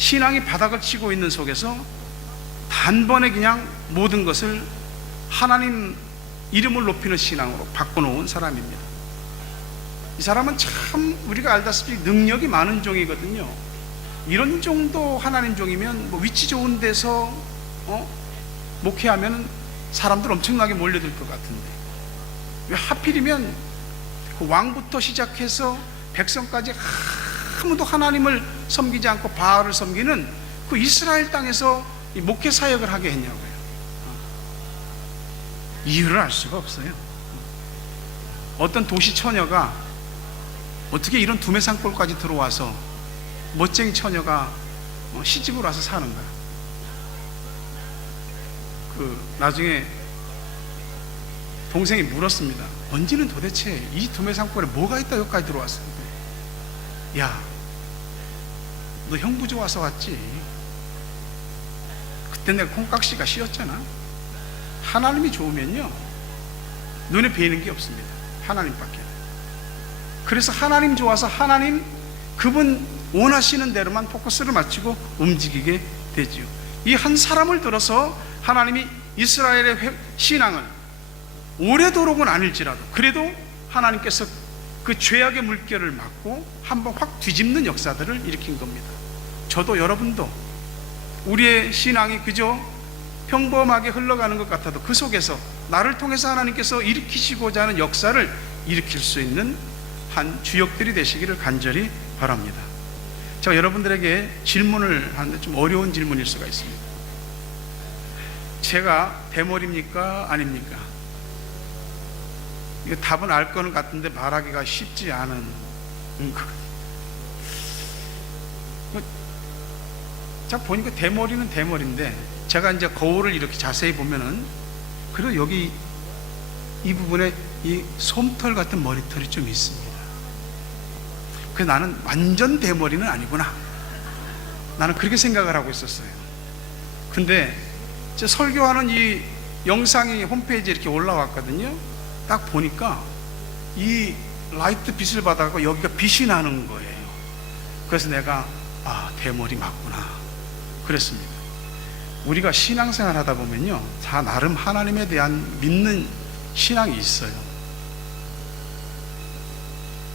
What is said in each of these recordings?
신앙이 바닥을 치고 있는 속에서 단번에 그냥 모든 것을 하나님 이름을 높이는 신앙으로 바꿔놓은 사람입니다. 이 사람은 참 우리가 알다시피 능력이 많은 종이거든요. 이런 정도 하나님 종이면 뭐 위치 좋은 데서 목회하면 사람들 엄청나게 몰려들 것 같은데, 왜 하필이면 그 왕부터 시작해서 백성까지 아무도 하나님을 섬기지 않고 바알을 섬기는 그 이스라엘 땅에서 이 목회 사역을 하게 했냐고요. 이유를 알 수가 없어요. 어떤 도시 처녀가 어떻게 이런 두메산골까지 들어와서 멋쟁이 처녀가 시집을 와서 사는가. 나중에 동생이 물었습니다. 언제는 도대체 이 두메산골에 뭐가 있다 여기까지 들어왔었는데, 야, 너 형부조 와서 왔지? 그때 내가 콩깍지가 씌었잖아. 하나님이 좋으면요 눈에 뵈는 게 없습니다. 하나님밖에. 그래서 하나님 좋아서 하나님 그분 원하시는 대로만 포커스를 맞추고 움직이게 되지요. 이 한 사람을 들어서 하나님이 이스라엘의 신앙을 오래도록은 아닐지라도 그래도 하나님께서 그 죄악의 물결을 막고 한번 확 뒤집는 역사들을 일으킨 겁니다. 저도 여러분도 우리의 신앙이 그저 평범하게 흘러가는 것 같아도 그 속에서 나를 통해서 하나님께서 일으키시고자 하는 역사를 일으킬 수 있는 한 주역들이 되시기를 간절히 바랍니다. 제가 여러분들에게 질문을 하는데 좀 어려운 질문일 수가 있습니다. 제가 대머리입니까? 아닙니까? 이거 답은 알 거는 같은데 말하기가 쉽지 않은 것. 자, 보니까 대머리는 대머리인데 제가 이제 거울을 이렇게 자세히 보면은 그래도 여기 이 부분에 이 솜털 같은 머리털이 좀 있습니다. 그래서 나는 완전 대머리는 아니구나, 나는 그렇게 생각을 하고 있었어요. 근데 제 설교하는 이 영상이 홈페이지에 이렇게 올라왔거든요. 딱 보니까 이 라이트 빛을 받아서 여기가 빛이 나는 거예요. 그래서 내가 대머리 맞구나 그랬습니다. 우리가 신앙생활 하다 보면요 다 나름 하나님에 대한 믿는 신앙이 있어요.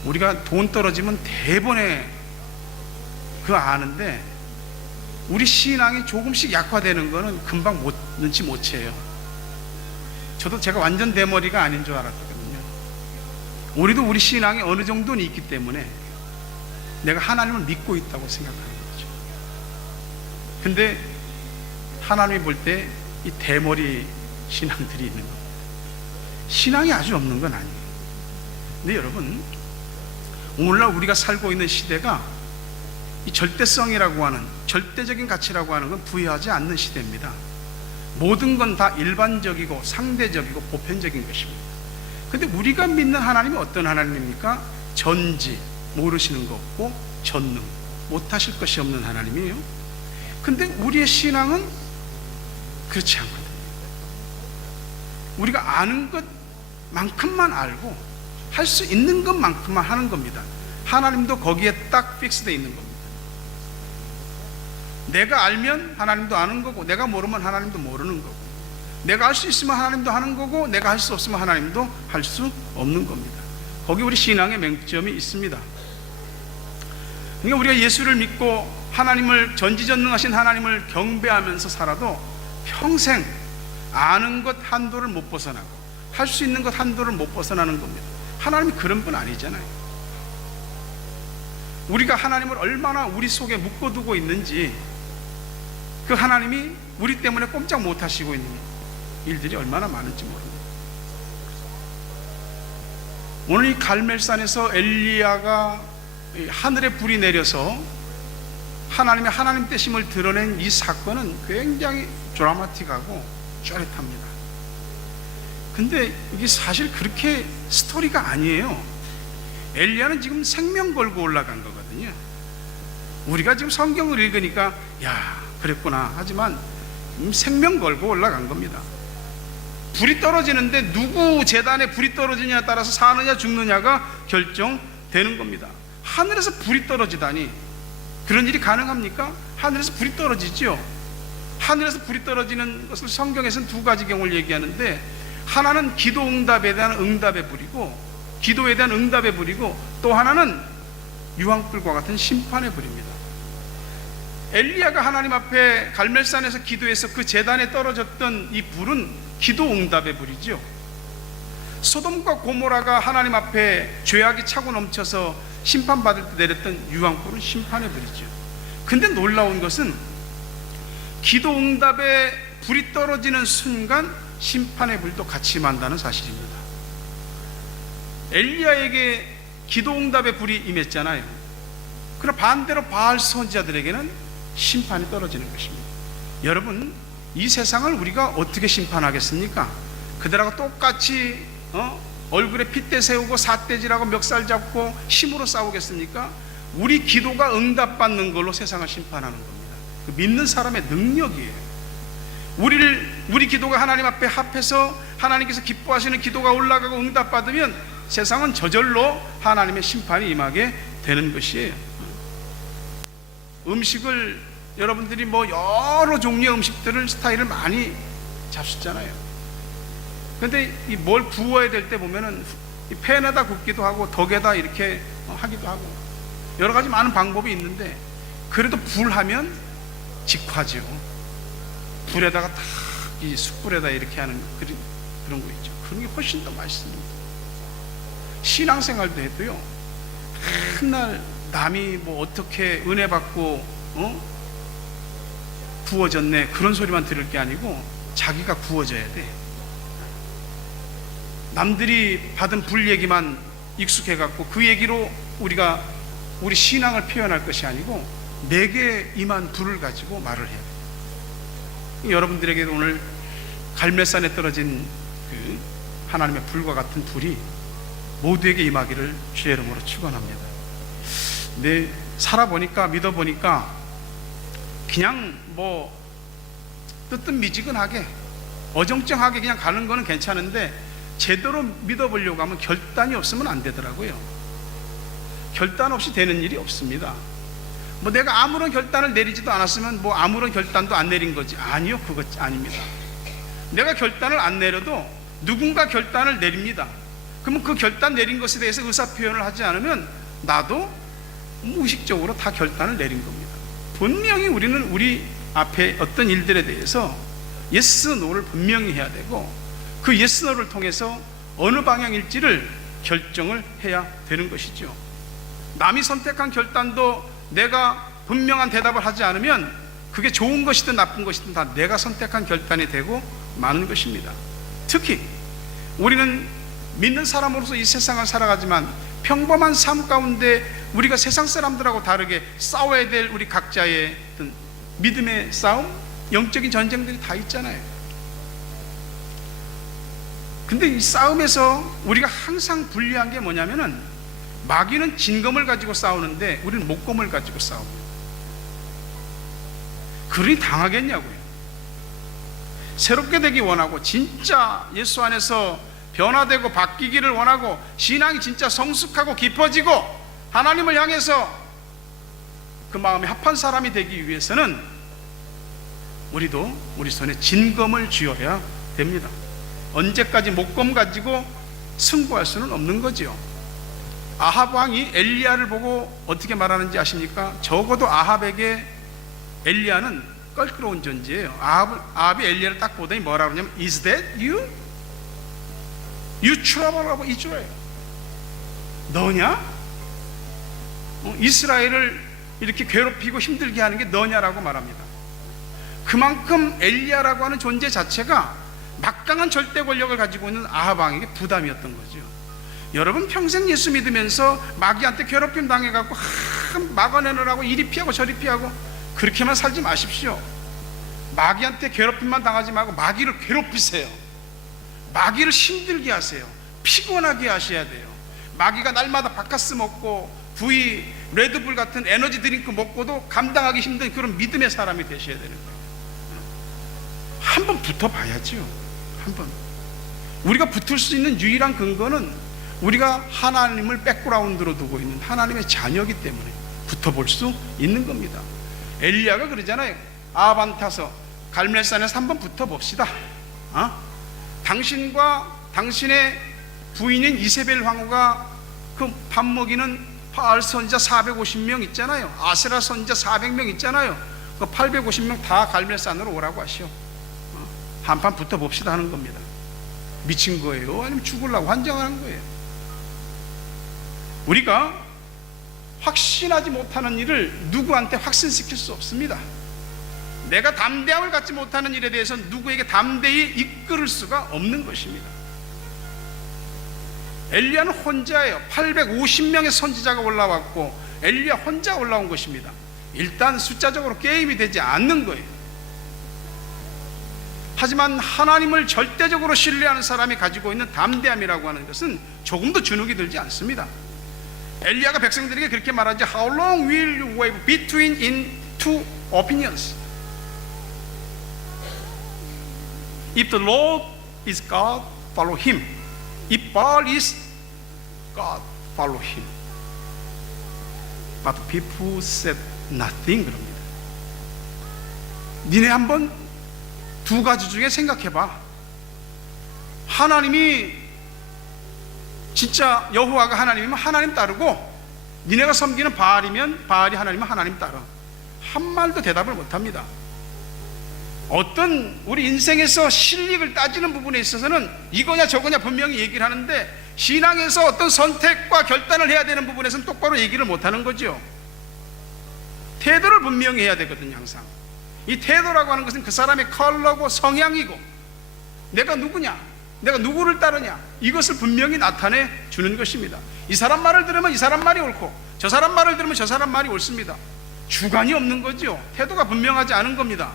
우리가 돈 떨어지면 대번에 그거 아는데 우리 신앙이 조금씩 약화되는 거는 금방 눈치 못 채요. 저도 제가 완전 대머리가 아닌 줄 알았거든요. 우리도 우리 신앙이 어느 정도는 있기 때문에 내가 하나님을 믿고 있다고 생각하는 거죠. 근데 하나님이 볼 때 이 대머리 신앙들이 있는 겁니다. 신앙이 아주 없는 건 아니에요. 근데 여러분, 오늘날 우리가 살고 있는 시대가 이 절대성이라고 하는, 절대적인 가치라고 하는 건 부여하지 않는 시대입니다. 모든 건 다 일반적이고 상대적이고 보편적인 것입니다. 근데 우리가 믿는 하나님이 어떤 하나님입니까? 전지, 모르시는 거 없고 전능, 못하실 것이 없는 하나님이에요. 근데 우리의 신앙은 그렇지 않거든요. 우리가 아는 것만큼만 알고 할 수 있는 것만큼만 하는 겁니다. 하나님도 거기에 딱 픽스되어 있는 겁니다. 내가 알면 하나님도 아는 거고, 내가 모르면 하나님도 모르는 거고, 내가 할 수 있으면 하나님도 하는 거고, 내가 할 수 없으면 하나님도 할 수 없는 겁니다. 거기 우리 신앙의 맹점이 있습니다. 그러니까 우리가 예수를 믿고 하나님을, 전지전능하신 하나님을 경배하면서 살아도 평생 아는 것 한도를 못 벗어나고 할 수 있는 것 한도를 못 벗어나는 겁니다. 하나님이 그런 분 아니잖아요. 우리가 하나님을 얼마나 우리 속에 묶어두고 있는지, 그 하나님이 우리 때문에 꼼짝 못 하시고 있는 일들이 얼마나 많은지 모릅니다. 오늘 이 갈멜산에서 엘리야가 하늘에 불이 내려서 하나님의 하나님 되심을 드러낸 이 사건은 굉장히 드라마틱하고 쩌릿합니다. 근데 이게 사실 그렇게 스토리가 아니에요. 엘리야는 지금 생명 걸고 올라간 거거든요. 우리가 지금 성경을 읽으니까 야, 그랬구나 하지만 생명 걸고 올라간 겁니다. 불이 떨어지는데 누구 제단에 불이 떨어지냐에 따라서 사느냐 죽느냐가 결정되는 겁니다. 하늘에서 불이 떨어지다니, 그런 일이 가능합니까? 하늘에서 불이 떨어지죠. 하늘에서 불이 떨어지는 것을 성경에서는 두 가지 경우를 얘기하는데, 하나는 기도 응답에 대한 응답의 불이고, 기도에 대한 응답의 불이고, 또 하나는 유황불과 같은 심판의 불입니다. 엘리야가 하나님 앞에 갈멜산에서 기도해서 그 제단에 떨어졌던 이 불은 기도 응답의 불이죠. 소돔과 고모라가 하나님 앞에 죄악이 차고 넘쳐서 심판받을 때 내렸던 유황불은 심판의 불이죠. 근데 놀라운 것은 기도 응답에 불이 떨어지는 순간 심판의 불도 같이 임한다는 사실입니다. 엘리야에게 기도 응답의 불이 임했잖아요. 그러나 반대로 바알 선지자들에게는 심판이 떨어지는 것입니다. 여러분, 이 세상을 우리가 어떻게 심판하겠습니까? 그들하고 똑같이 얼굴에 핏대 세우고 삿대질하고 멱살 잡고 힘으로 싸우겠습니까? 우리 기도가 응답받는 걸로 세상을 심판하는 겁니다. 그 믿는 사람의 능력이에요. 우리 기도가 하나님 앞에 합해서 하나님께서 기뻐하시는 기도가 올라가고 응답받으면 세상은 저절로 하나님의 심판이 임하게 되는 것이에요. 음식을 여러분들이 여러 종류의 음식들을 스타일을 많이 잡수잖아요. 근데 이 뭘 구워야 될 때 보면은 이 팬에다 굽기도 하고 덕에다 이렇게 하기도 하고 여러 가지 많은 방법이 있는데, 그래도 불하면 직화죠. 불에다가 딱 이 숯불에다 이렇게 하는 그런 거 있죠. 그런 게 훨씬 더 맛있습니다. 신앙생활도 해도요, 맨날 남이 어떻게 은혜 받고 구워졌네 그런 소리만 들을 게 아니고 자기가 구워져야 돼. 남들이 받은 불 얘기만 익숙해갖고 그 얘기로 우리가 우리 신앙을 표현할 것이 아니고 내게 임한 불을 가지고 말을 해야 돼. 여러분들에게도 오늘 갈멜산에 떨어진 그 하나님의 불과 같은 불이 모두에게 임하기를 주의 이름으로 축원합니다. 네, 살아보니까 믿어보니까 그냥 뜨뜻미지근하게 어정쩡하게 그냥 가는 거는 괜찮은데, 제대로 믿어보려고 하면 결단이 없으면 안 되더라고요. 결단 없이 되는 일이 없습니다. 내가 아무런 결단을 내리지도 않았으면 아무런 결단도 안 내린 거지. 아니요, 그거 아닙니다. 내가 결단을 안 내려도 누군가 결단을 내립니다. 그러면 그 결단 내린 것에 대해서 의사표현을 하지 않으면 나도 무의식적으로 다 결단을 내린 겁니다. 분명히 우리는 우리 앞에 어떤 일들에 대해서 예스 노를 분명히 해야 되고, 그 예스 노를 통해서 어느 방향일지를 결정을 해야 되는 것이죠. 남이 선택한 결단도 내가 분명한 대답을 하지 않으면 그게 좋은 것이든 나쁜 것이든 다 내가 선택한 결단이 되고 마는 것입니다. 특히 우리는 믿는 사람으로서 이 세상을 살아가지만 평범한 삶 가운데 우리가 세상 사람들하고 다르게 싸워야 될 우리 각자의 어떤 믿음의 싸움, 영적인 전쟁들이 다 있잖아요. 근데 이 싸움에서 우리가 항상 불리한 게 뭐냐면은, 마귀는 진검을 가지고 싸우는데 우리는 목검을 가지고 싸웁니다. 그러니 당하겠냐고요. 새롭게 되기 원하고 진짜 예수 안에서 변화되고 바뀌기를 원하고 신앙이 진짜 성숙하고 깊어지고 하나님을 향해서 그 마음에 합한 사람이 되기 위해서는 우리도 우리 손에 진검을 쥐어야 됩니다. 언제까지 목검 가지고 승부할 수는 없는 거죠. 아합 왕이 엘리야를 보고 어떻게 말하는지 아십니까? 적어도 아합에게 엘리야는 껄끄러운 존재예요. 아합이 엘리야를 딱 보더니 뭐라 그러냐면 Is that you? You trouble of Israel. 너냐? 이스라엘을 이렇게 괴롭히고 힘들게 하는 게 너냐라고 말합니다. 그만큼 엘리야라고 하는 존재 자체가 막강한 절대 권력을 가지고 있는 아합 왕에게 부담이었던 거죠. 여러분 평생 예수 믿으면서 마귀한테 괴롭힘 당해갖고 막아내느라고 이리 피하고 저리 피하고 그렇게만 살지 마십시오. 마귀한테 괴롭힘만 당하지 말고 마귀를 괴롭히세요. 마귀를 힘들게 하세요. 피곤하게 하셔야 돼요. 마귀가 날마다 바카스 먹고 V, 레드불 같은 에너지 드링크 먹고도 감당하기 힘든 그런 믿음의 사람이 되셔야 되는 거예요. 한번 붙어봐야죠. 한번. 우리가 붙을 수 있는 유일한 근거는 우리가 하나님을 백그라운드로 두고 있는 하나님의 자녀이기 때문에 붙어볼 수 있는 겁니다. 엘리야가 그러잖아요. 아합한테 타서 갈멜산에서 한번 붙어봅시다. 당신과 당신의 부인인 이세벨 왕후가 그 밥 먹이는 바알 선지자 450명 있잖아요. 아세라 선지자 400명 있잖아요. 그 850명 다 갈멜산으로 오라고 하시오. 한판 붙어봅시다 하는 겁니다. 미친 거예요? 아니면 죽으려고 환장하는 거예요? 우리가 확신하지 못하는 일을 누구한테 확신시킬 수 없습니다. 내가 담대함을 갖지 못하는 일에 대해서 누구에게 담대히 이끌을 수가 없는 것입니다. 엘리야는 혼자예요. 850명의 선지자가 올라왔고 엘리야 혼자 올라온 것입니다. 일단 숫자적으로 게임이 되지 않는 거예요. 하지만 하나님을 절대적으로 신뢰하는 사람이 가지고 있는 담대함이라고 하는 것은 조금도 주눅이 들지 않습니다. 엘리야가 백성들에게 그렇게 말하지. How long will you wave between in two opinions? If the Lord is God, follow him. If Baal is God, follow him. But people said nothing. 그럽니다. 니네 한번 두 가지 중에 생각해봐. 하나님이 진짜 여호와가 하나님이면 하나님 따르고 니네가 섬기는 바알이면 바알이 하나님이면 하나님 따라. 한 말도 대답을 못합니다. 어떤 우리 인생에서 실익을 따지는 부분에 있어서는 이거냐 저거냐 분명히 얘기를 하는데 신앙에서 어떤 선택과 결단을 해야 되는 부분에서는 똑바로 얘기를 못하는 거죠. 태도를 분명히 해야 되거든요. 항상 이 태도라고 하는 것은 그 사람의 컬러고 성향이고 내가 누구냐, 내가 누구를 따르냐, 이것을 분명히 나타내 주는 것입니다. 이 사람 말을 들으면 이 사람 말이 옳고 저 사람 말을 들으면 저 사람 말이 옳습니다. 주관이 없는 거죠. 태도가 분명하지 않은 겁니다.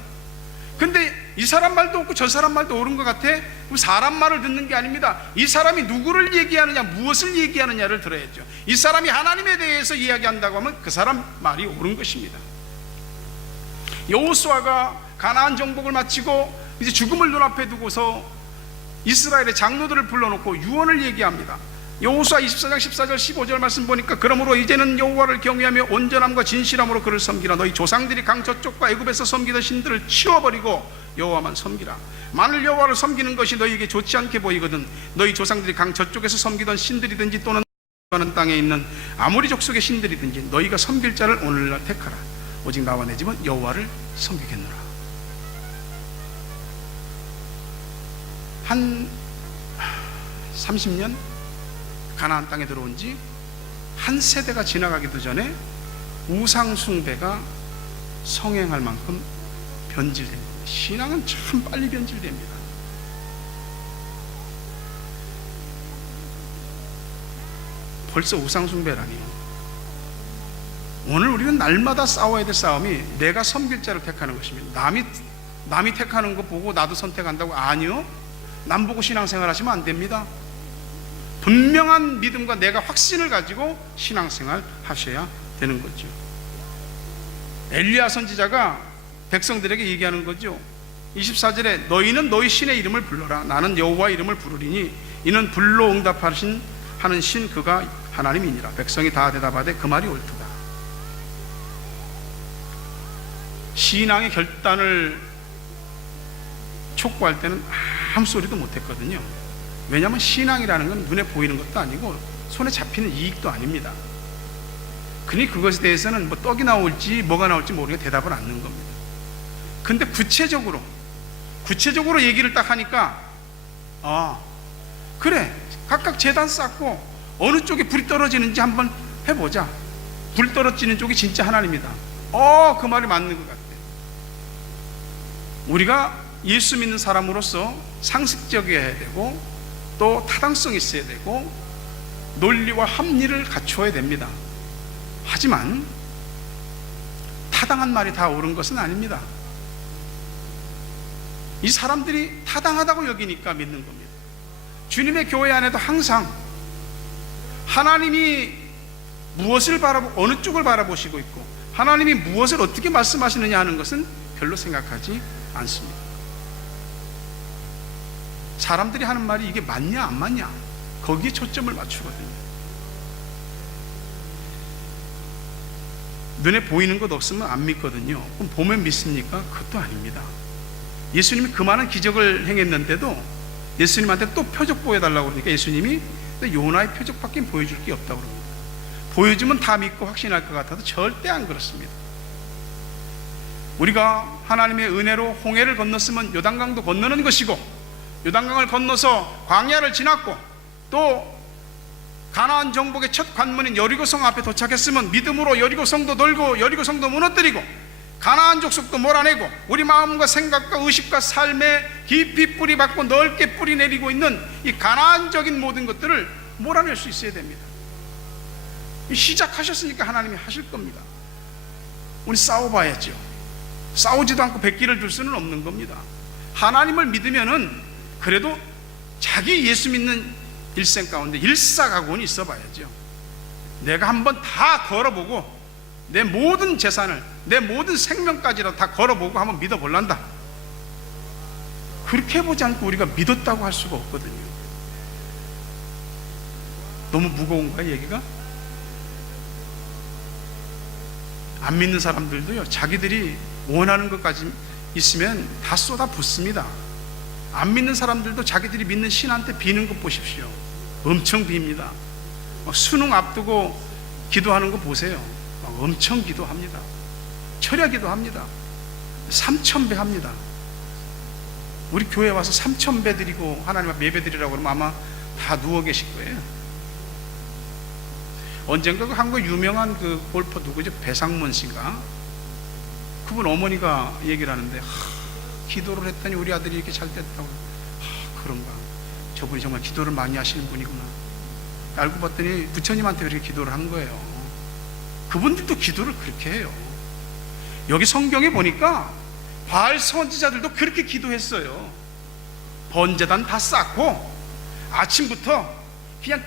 근데 이 사람 말도 없고 저 사람 말도 옳은 것 같아? 사람 말을 듣는 게 아닙니다. 이 사람이 누구를 얘기하느냐, 무엇을 얘기하느냐를 들어야죠. 이 사람이 하나님에 대해서 이야기한다고 하면 그 사람 말이 옳은 것입니다. 여호수아가 가나안 정복을 마치고 이제 죽음을 눈앞에 두고서 이스라엘의 장로들을 불러놓고 유언을 얘기합니다. 여호수아 24장 14절 15절 말씀 보니까 그러므로 이제는 여호와를 경외하며 온전함과 진실함으로 그를 섬기라. 너희 조상들이 강 저쪽과 애굽에서 섬기던 신들을 치워버리고 여호와만 섬기라. 만일 여호와를 섬기는 것이 너희에게 좋지 않게 보이거든 너희 조상들이 강 저쪽에서 섬기던 신들이든지 또는 하는 땅에 있는 아모리 족속의 신들이든지 너희가 섬길 자를 오늘날 택하라. 오직 나와 내 집은 여호와를 섬기겠노라. 한 30년 가나안 땅에 들어온 지 한 세대가 지나가기도 전에 우상 숭배가 성행할 만큼 변질됩니다. 신앙은 참 빨리 변질됩니다. 벌써 우상 숭배라니요. 오늘 우리는 날마다 싸워야 될 싸움이 내가 섬길 자를 택하는 것입니다. 남이 택하는 거 보고 나도 선택한다고? 아니요. 남 보고 신앙생활 하시면 안 됩니다. 분명한 믿음과 내가 확신을 가지고 신앙생활 하셔야 되는 거죠. 엘리야 선지자가 백성들에게 얘기하는 거죠. 24절에 너희는 너희 신의 이름을 불러라. 나는 여호와 이름을 부르리니 이는 불로 응답하신 하는 신 그가 하나님이니라. 백성이 다 대답하되 그 말이 옳도다. 신앙의 결단을 촉구할 때는 아무 소리도 못했거든요. 왜냐하면 신앙이라는 건 눈에 보이는 것도 아니고 손에 잡히는 이익도 아닙니다. 그러니 그것에 대해서는 뭐 떡이 나올지 뭐가 나올지 모르게 대답을 않는 겁니다. 근데 구체적으로 얘기를 딱 하니까 그래, 각각 제단 쌓고 어느 쪽에 불이 떨어지는지 한번 해보자. 불 떨어지는 쪽이 진짜 하나님이다. 그 말이 맞는 것 같아. 우리가 예수 믿는 사람으로서 상식적이어야 되고 또 타당성이 있어야 되고 논리와 합리를 갖추어야 됩니다. 하지만 타당한 말이 다 옳은 것은 아닙니다. 이 사람들이 타당하다고 여기니까 믿는 겁니다. 주님의 교회 안에도 항상 하나님이 무엇을 어느 쪽을 바라보시고 있고 하나님이 무엇을 어떻게 말씀하시느냐 하는 것은 별로 생각하지 않습니다. 사람들이 하는 말이 이게 맞냐 안 맞냐 거기에 초점을 맞추거든요. 눈에 보이는 것 없으면 안 믿거든요. 그럼 보면 믿습니까? 그것도 아닙니다. 예수님이 그 많은 기적을 행했는데도 예수님한테 또 표적 보여달라고 그러니까 예수님이 요나의 표적밖에 보여줄 게 없다고 그럽니다. 보여주면 다 믿고 확신할 것 같아도 절대 안 그렇습니다. 우리가 하나님의 은혜로 홍해를 건넜으면 요단강도 건너는 것이고, 요단강을 건너서 광야를 지났고, 또 가나안 정복의 첫 관문인 여리고성 앞에 도착했으면 믿음으로 여리고성도 돌고 여리고성도 무너뜨리고 가나안 족속도 몰아내고 우리 마음과 생각과 의식과 삶에 깊이 뿌리 박고 넓게 뿌리 내리고 있는 이 가나안적인 모든 것들을 몰아낼 수 있어야 됩니다. 시작하셨으니까 하나님이 하실 겁니다. 우리 싸워봐야죠. 싸우지도 않고 백기를 둘 수는 없는 겁니다. 하나님을 믿으면은 그래도 자기 예수 믿는 일생 가운데 일사각오는 있어 봐야죠. 내가 한번 다 걸어보고 내 모든 재산을, 내 모든 생명까지라도 다 걸어보고 한번 믿어볼란다. 그렇게 해보지 않고 우리가 믿었다고 할 수가 없거든요. 너무 무거운가 얘기가? 안 믿는 사람들도요, 자기들이 원하는 것까지 있으면 다 쏟아 붓습니다. 안 믿는 사람들도 자기들이 믿는 신한테 비는 것 보십시오. 엄청 빕니다. 수능 앞두고 기도하는 거 보세요. 엄청 기도합니다. 철야 기도합니다. 3000배 합니다. 우리 교회 와서 3000배 드리고 하나님 앞에 예배 드리라고 그러면 아마 다 누워 계실 거예요. 언젠가 그 한국 유명한 그 골퍼 누구죠? 배상문 씨인가? 그분 어머니가 얘기를 하는데, 기도를 했더니 우리 아들이 이렇게 잘 됐다고. 그런가? 저분이 정말 기도를 많이 하시는 분이구나. 알고 봤더니 부처님한테 그렇게 기도를 한 거예요. 그분들도 기도를 그렇게 해요. 여기 성경에 보니까 바알 선지자들도 그렇게 기도했어요. 번제단 다 쌓고 아침부터 그냥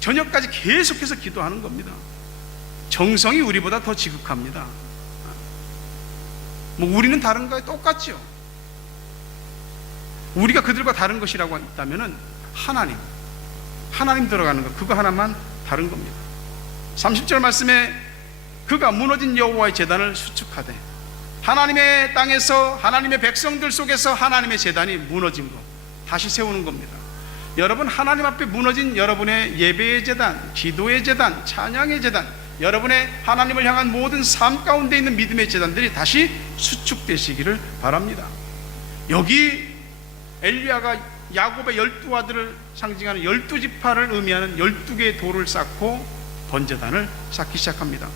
저녁까지 계속해서 기도하는 겁니다. 정성이 우리보다 더 지극합니다. 뭐 우리는 다른가요? 똑같죠. 우리가 그들과 다른 것이라고 있다면은 하나님 들어가는 것, 그거 하나만 다른 겁니다. 30절 말씀에 그가 무너진 여호와의 제단을 수축하되, 하나님의 땅에서 하나님의 백성들 속에서 하나님의 제단이 무너진 것 다시 세우는 겁니다. 여러분, 하나님 앞에 무너진 여러분의 예배의 제단, 기도의 제단, 찬양의 제단, 여러분의 하나님을 향한 모든 삶 가운데 있는 믿음의 제단들이 다시 수축되시기를 바랍니다. 여기 엘리야가 야곱의 12아들을 상징하는 12지파를 의미하는 12개의 돌을 쌓고 번제단을 쌓기 시작합니다.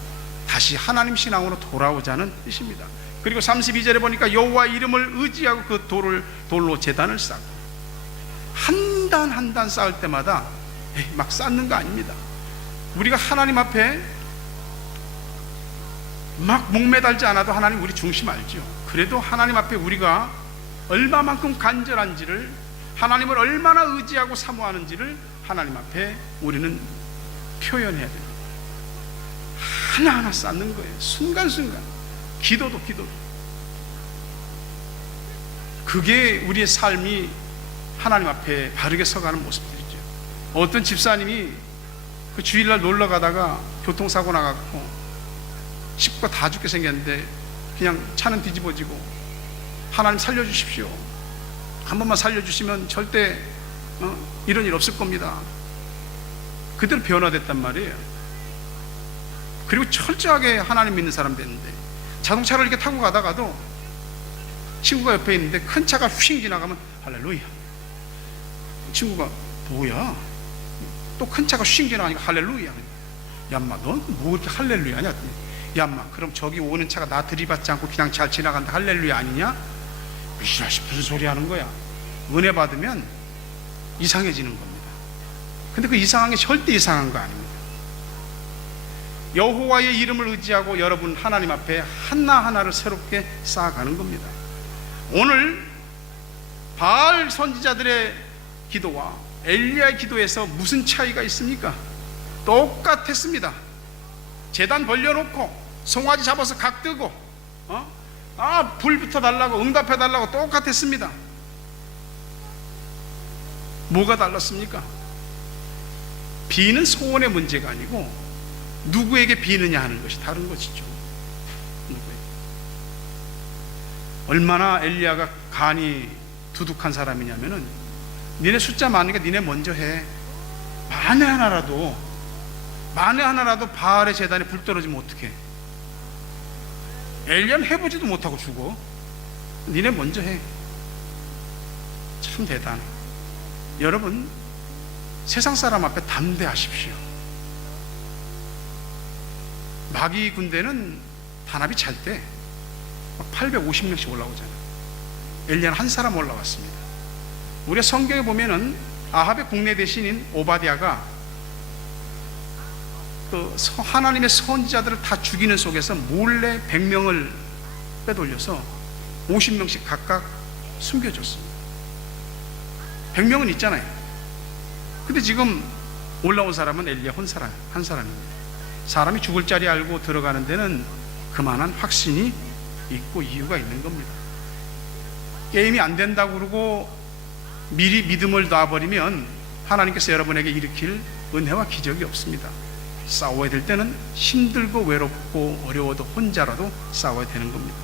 다시 하나님 신앙으로 돌아오자는 뜻입니다. 그리고 32절에 보니까 여호와의 이름을 의지하고 그 돌로 제단을 쌓고, 한 단 한 단 쌓을 때마다 막 쌓는 거 아닙니다. 우리가 하나님 앞에 막 목매달지 않아도 하나님 우리 중심 알죠. 그래도 하나님 앞에 우리가 얼마만큼 간절한지를, 하나님을 얼마나 의지하고 사모하는지를 하나님 앞에 우리는 표현해야 됩니다. 하나하나 쌓는 거예요. 순간순간. 기도도. 그게 우리의 삶이 하나님 앞에 바르게 서가는 모습들이죠. 어떤 집사님이 그 주일날 놀러 가다가 교통사고 나갖고 식구가 다 죽게 생겼는데 그냥 차는 뒤집어지고, 하나님 살려주십시오, 한 번만 살려주시면 절대 이런 일 없을 겁니다. 그대로 변화됐단 말이에요. 그리고 철저하게 하나님 믿는 사람 됐는데, 자동차를 이렇게 타고 가다가도 친구가 옆에 있는데 큰 차가 휙 지나가면 할렐루야. 친구가 뭐야? 또 큰 차가 휙 지나가니까 할렐루야. 야마, 넌 뭐 이렇게 할렐루야냐? 야마, 그럼 저기 오는 차가 나 들이받지 않고 그냥 잘 지나간다 할렐루야 아니냐? 무슨 소리 하는 거야? 은혜 받으면 이상해지는 겁니다. 근데 그 이상한 게 절대 이상한 거 아닙니다. 여호와의 이름을 의지하고 여러분 하나님 앞에 하나하나를 새롭게 쌓아가는 겁니다. 오늘 바알 선지자들의 기도와 엘리야의 기도에서 무슨 차이가 있습니까? 똑같았습니다. 제단 벌려놓고 송아지 잡아서 각 뜨고 불 붙여달라고 응답해달라고 똑같았습니다. 뭐가 달랐습니까? 비는 소원의 문제가 아니고 누구에게 비느냐 하는 것이 다른 것이죠. 얼마나 엘리야가 간이 두둑한 사람이냐면은 니네 숫자 많으니까 니네 먼저 해. 만에 하나라도 바알의 제단에 불 떨어지면 어떡해? 엘리야는 해보지도 못하고 죽어. 니네 먼저 해. 참 대단해. 여러분, 세상 사람 앞에 담대하십시오. 마귀 군대는 단합이 잘 때 850명씩 올라오잖아요. 엘리야는 한 사람 올라왔습니다. 우리가 성경에 보면은 아합의 국내 대신인 오바댜가 그 하나님의 선지자들을 다 죽이는 속에서 몰래 100명을 빼돌려서 50명씩 각각 숨겨줬습니다. 100명은 있잖아요. 근데 지금 올라온 사람은 엘리야 한 사람입니다. 사람이 죽을 자리 알고 들어가는 데는 그만한 확신이 있고 이유가 있는 겁니다. 게임이 안 된다고 그러고 미리 믿음을 놔버리면 하나님께서 여러분에게 일으킬 은혜와 기적이 없습니다. 싸워야 될 때는 힘들고 외롭고 어려워도 혼자라도 싸워야 되는 겁니다.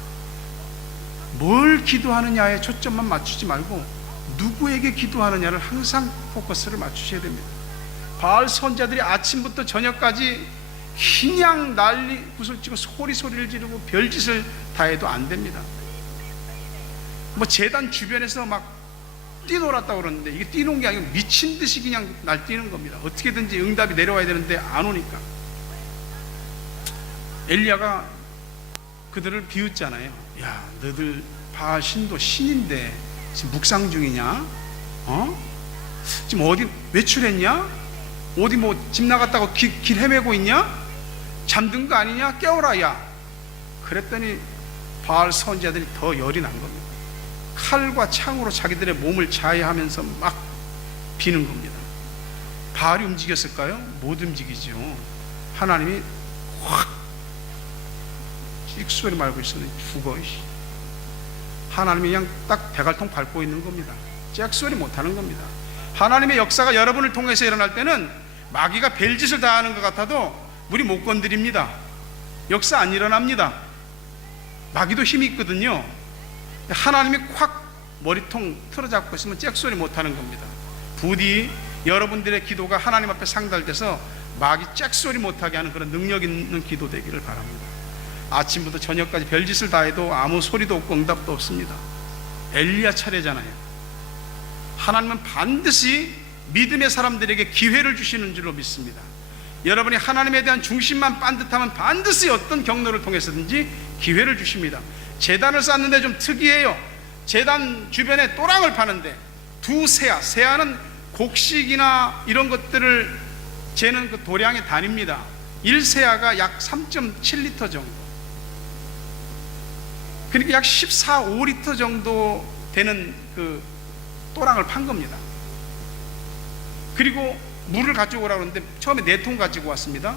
뭘 기도하느냐에 초점만 맞추지 말고 누구에게 기도하느냐를 항상 포커스를 맞추셔야 됩니다. 바알 선자들이 아침부터 저녁까지 그냥 난리 구슬치고 소리를 지르고 별짓을 다 해도 안 됩니다. 뭐 제단 주변에서 막 뛰놀았다고 그러는데 이게 뛰는 게 아니고 미친 듯이 그냥 날뛰는 겁니다. 어떻게든지 응답이 내려와야 되는데 안 오니까. 엘리야가 그들을 비웃잖아요. 야, 너들 바알 신도 신인데 지금 묵상 중이냐? 지금 어디 외출했냐? 어디 뭐 집 나갔다고 길 헤매고 있냐? 잠든 거 아니냐? 깨워라 야. 그랬더니 바알 선지자들이 더 열이 난 겁니다. 칼과 창으로 자기들의 몸을 자해하면서 막 비는 겁니다. 바알이 움직였을까요? 못 움직이죠. 하나님이 확 찍소리 말고 있었는데 죽어. 하나님이 그냥 딱 대갈통 밟고 있는 겁니다. 잭소리 못하는 겁니다. 하나님의 역사가 여러분을 통해서 일어날 때는 마귀가 별짓을 다 하는 것 같아도 우리 못 건드립니다. 역사 안 일어납니다. 마귀도 힘이 있거든요. 하나님이 콱 머리통 틀어잡고 있으면 잭소리 못하는 겁니다. 부디 여러분들의 기도가 하나님 앞에 상달돼서 마귀 잭소리 못하게 하는 그런 능력 있는 기도 되기를 바랍니다. 아침부터 저녁까지 별짓을 다 해도 아무 소리도 없고 응답도 없습니다. 엘리야 차례잖아요. 하나님은 반드시 믿음의 사람들에게 기회를 주시는 줄로 믿습니다. 여러분이 하나님에 대한 중심만 빤듯하면 반드시 어떤 경로를 통해서든지 기회를 주십니다. 제단을 쌓는데 좀 특이해요. 제단 주변에 또랑을 파는데 두 세아, 세아는 곡식이나 이런 것들을 재는 그 도량의 단위입니다. 1세아가 약 3.7리터 정도, 그러니까 약 14, 5리터 정도 되는 그 또랑을 판 겁니다. 그리고 물을 가지고 오라고 하는데 처음에 4통 가지고 왔습니다.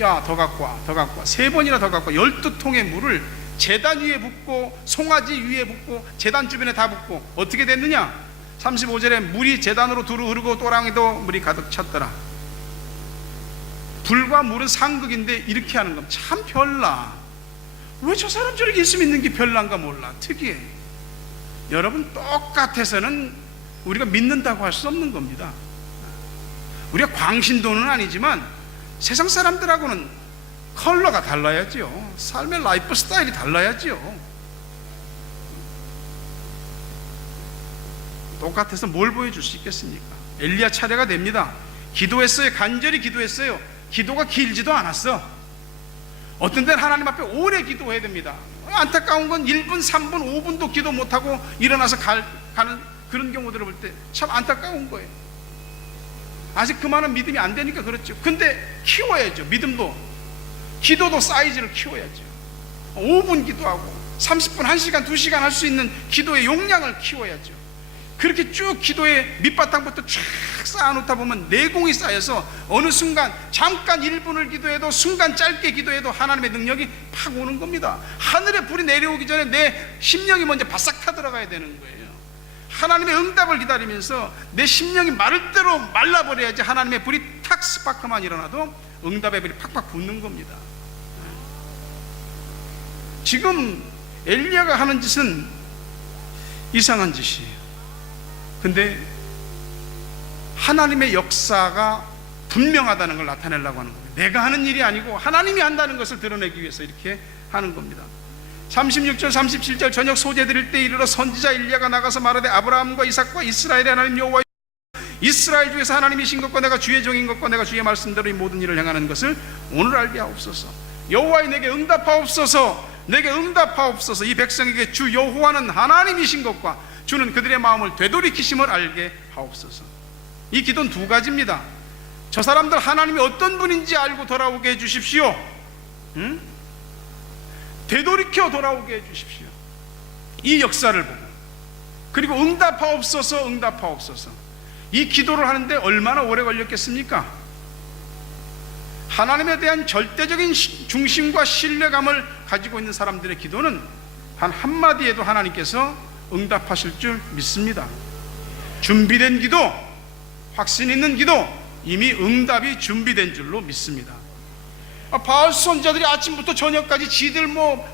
야, 더 갖고 와, 더 갖고 와. 3번이나 더 갖고 와. 12통의 물을 제단 위에 붓고 송아지 위에 붓고 제단 주변에 다 붓고 어떻게 됐느냐? 35절에 물이 제단으로 두루 흐르고 또랑에도 물이 가득 찼더라. 불과 물은 상극인데 이렇게 하는 건 참 별나. 왜 저 사람 저렇게 예수 믿는 게 별난가 몰라. 특이해. 여러분, 똑같아서는 우리가 믿는다고 할 수 없는 겁니다. 우리가 광신도는 아니지만 세상 사람들하고는 컬러가 달라야죠. 삶의 라이프 스타일이 달라야죠. 똑같아서 뭘 보여줄 수 있겠습니까? 엘리야 차례가 됩니다. 기도했어요. 간절히 기도했어요. 기도가 길지도 않았어. 어떤 때는 하나님 앞에 오래 기도해야 됩니다. 안타까운 건 1분, 3분, 5분도 기도 못하고 일어나서 가는 그런 경우들을 볼 때 참 안타까운 거예요. 아직 그만한 믿음이 안 되니까 그렇죠. 근데 키워야죠. 믿음도, 기도도 사이즈를 키워야죠. 5분 기도하고 30분, 1시간, 2시간 할 수 있는 기도의 용량을 키워야죠. 그렇게 쭉 기도의 밑바탕부터 쫙 쌓아놓다 보면 내공이 쌓여서 어느 순간 잠깐 1분을 기도해도, 순간 짧게 기도해도 하나님의 능력이 팍 오는 겁니다. 하늘에 불이 내려오기 전에 내 심령이 먼저 바싹 타들어가야 되는 거예요. 하나님의 응답을 기다리면서 내 심령이 마를 대로 말라버려야지 하나님의 불이 탁 스파크만 일어나도 응답의 불이 팍팍 붙는 겁니다. 지금 엘리야가 하는 짓은 이상한 짓이에요. 근데 하나님의 역사가 분명하다는 걸 나타내려고 하는 거예요. 내가 하는 일이 아니고 하나님이 한다는 것을 드러내기 위해서 이렇게 하는 겁니다. 36절 37절 저녁 소재 드릴 때 이르러 선지자 엘리야가 나가서 말하되 아브라함과 이삭과 이스라엘의 하나님 여호와 이스라엘 중에서 하나님이신 것과 내가 주의 종인 것과 내가 주의 말씀대로 이 모든 일을 행하는 것을 오늘 알게 하옵소서. 여호와여 내게 응답하옵소서. 내게 응답하옵소서. 이 백성에게 주 여호와는 하나님이신 것과 주는 그들의 마음을 되돌이키심을 알게 하옵소서. 이 기도는 두 가지입니다. 저 사람들 하나님이 어떤 분인지 알고 돌아오게 해주십시오. 되돌이켜 돌아오게 해주십시오. 이 역사를 보고. 그리고 응답하옵소서, 응답하옵소서. 이 기도를 하는데 얼마나 오래 걸렸겠습니까? 하나님에 대한 절대적인 중심과 신뢰감을 가지고 있는 사람들의 기도는 단 한마디에도 하나님께서 응답하실 줄 믿습니다. 준비된 기도, 확신 있는 기도, 이미 응답이 준비된 줄로 믿습니다. 바알 선지자들이 아침부터 저녁까지 지들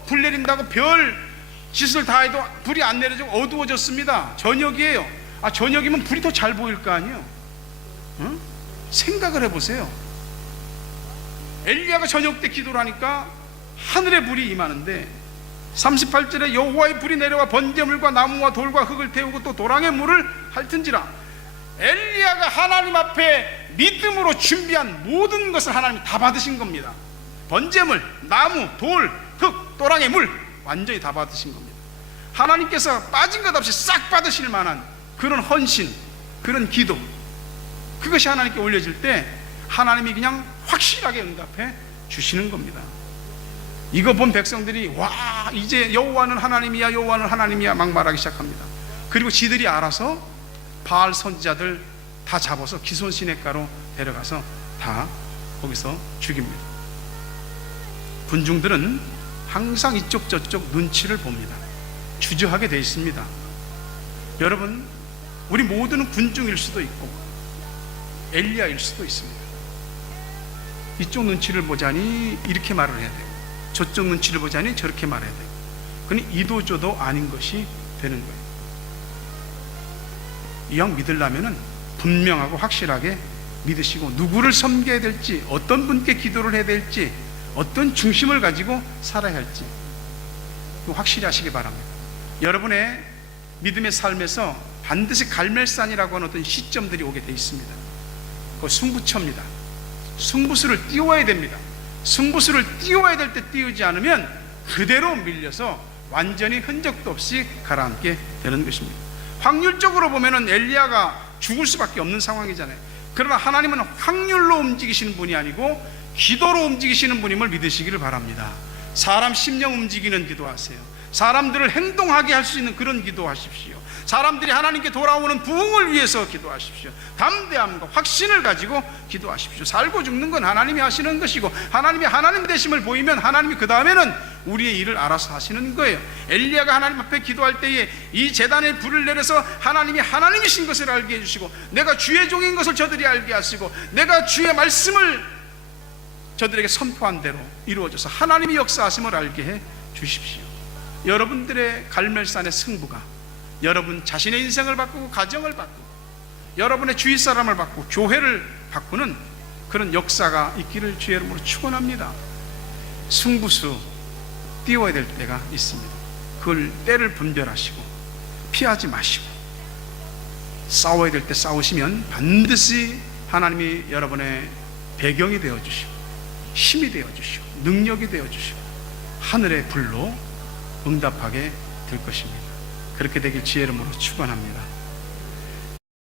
불 내린다고 별 짓을 다 해도 불이 안 내려지고 어두워졌습니다. 저녁이에요. 저녁이면 불이 더 잘 보일 거 아니에요? 생각을 해보세요. 엘리야가 저녁 때 기도를 하니까 하늘에 불이 임하는데 38절에 여호와의 불이 내려와 번제물과 나무와 돌과 흙을 태우고 또 도랑의 물을 핥은지라. 엘리야가 하나님 앞에 믿음으로 준비한 모든 것을 하나님이 다 받으신 겁니다. 번제물, 나무, 돌, 흙, 도랑의 물 완전히 다 받으신 겁니다. 하나님께서 빠진 것 없이 싹 받으실 만한 그런 헌신, 그런 기도, 그것이 하나님께 올려질 때 하나님이 그냥 확실하게 응답해 주시는 겁니다. 이거 본 백성들이 와 이제 여호와는 하나님이야, 여호와는 하나님이야 막 말하기 시작합니다. 그리고 지들이 알아서 바알 선지자들 다 잡아서 기손 시냇가로 데려가서 다 거기서 죽입니다. 군중들은 항상 이쪽 저쪽 눈치를 봅니다. 주저하게 되어 있습니다. 여러분, 우리 모두는 군중일 수도 있고 엘리야일 수도 있습니다. 이쪽 눈치를 보자니 이렇게 말을 해야 되고 저쪽 눈치를 보자니 저렇게 말해야 되고, 그니 이도저도 아닌 것이 되는 거예요. 이왕 믿으려면 분명하고 확실하게 믿으시고 누구를 섬겨야 될지, 어떤 분께 기도를 해야 될지, 어떤 중심을 가지고 살아야 할지 확실히 하시기 바랍니다. 여러분의 믿음의 삶에서 반드시 갈멜산이라고 하는 어떤 시점들이 오게 돼 있습니다. 그 승부처입니다. 승부수를 띄워야 됩니다. 승부수를 띄워야 될 때 띄우지 않으면 그대로 밀려서 완전히 흔적도 없이 가라앉게 되는 것입니다. 확률적으로 보면은 엘리야가 죽을 수밖에 없는 상황이잖아요. 그러나 하나님은 확률로 움직이시는 분이 아니고 기도로 움직이시는 분임을 믿으시기를 바랍니다. 사람 심령 움직이는 기도하세요. 사람들을 행동하게 할 수 있는 그런 기도하십시오. 사람들이 하나님께 돌아오는 부흥을 위해서 기도하십시오. 담대함과 확신을 가지고 기도하십시오. 살고 죽는 건 하나님이 하시는 것이고 하나님이 하나님 되심을 보이면 하나님이 그 다음에는 우리의 일을 알아서 하시는 거예요. 엘리야가 하나님 앞에 기도할 때에 이 제단에 불을 내려서 하나님이 하나님이신 것을 알게 해주시고 내가 주의 종인 것을 저들이 알게 하시고 내가 주의 말씀을 저들에게 선포한 대로 이루어져서 하나님이 역사하심을 알게 해 주십시오. 여러분들의 갈멜산의 승부가 여러분 자신의 인생을 바꾸고 가정을 바꾸고 여러분의 주위 사람을 바꾸고 교회를 바꾸는 그런 역사가 있기를 주의 이름으로 축원합니다. 승부수 띄워야 될 때가 있습니다. 그걸 때를 분별하시고 피하지 마시고 싸워야 될 때 싸우시면 반드시 하나님이 여러분의 배경이 되어주시고 힘이 되어주시고 능력이 되어주시고 하늘의 불로 응답하게 될 것입니다. 그렇게 되길 주의 이름으로 축원합니다.